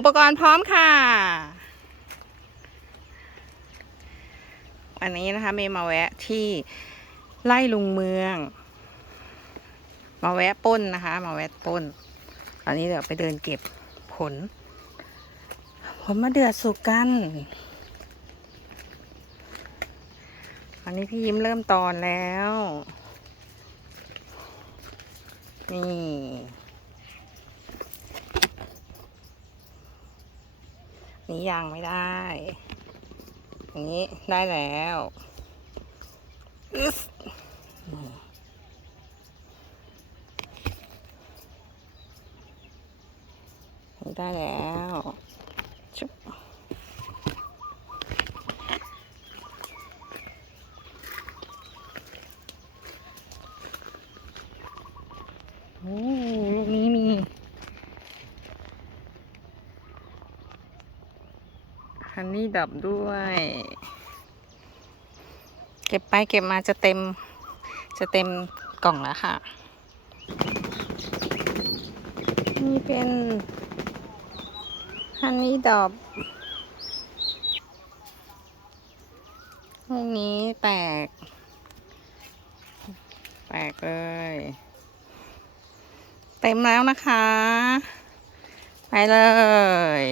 อุปกรณ์พร้อมค่ะ วันนี้นะคะเมย์มาแวะที่ไล่ลุงเมือง มาแวะป้นนะคะ มาแวะป้น ตอนนี้เดี๋ยวไปเดินเก็บผล ผลมะเดือสุกกันอันนี้พี่ยิ้มเริ่มตอนแล้ว นี่ นี่ยังไม่ได้อันนี้ได้แล้วนี่นี่ได้แล้วชุบโอ้ลูกนี้มี ฮันนี่ดับด้วย เก็บไปเก็บมาจะเต็ม จะเต็มกล่องแล้วค่ะ นี่เป็นฮันนี่ดับพวกนี้แตก แตกเลย เต็มแล้วนะคะ ไปเลย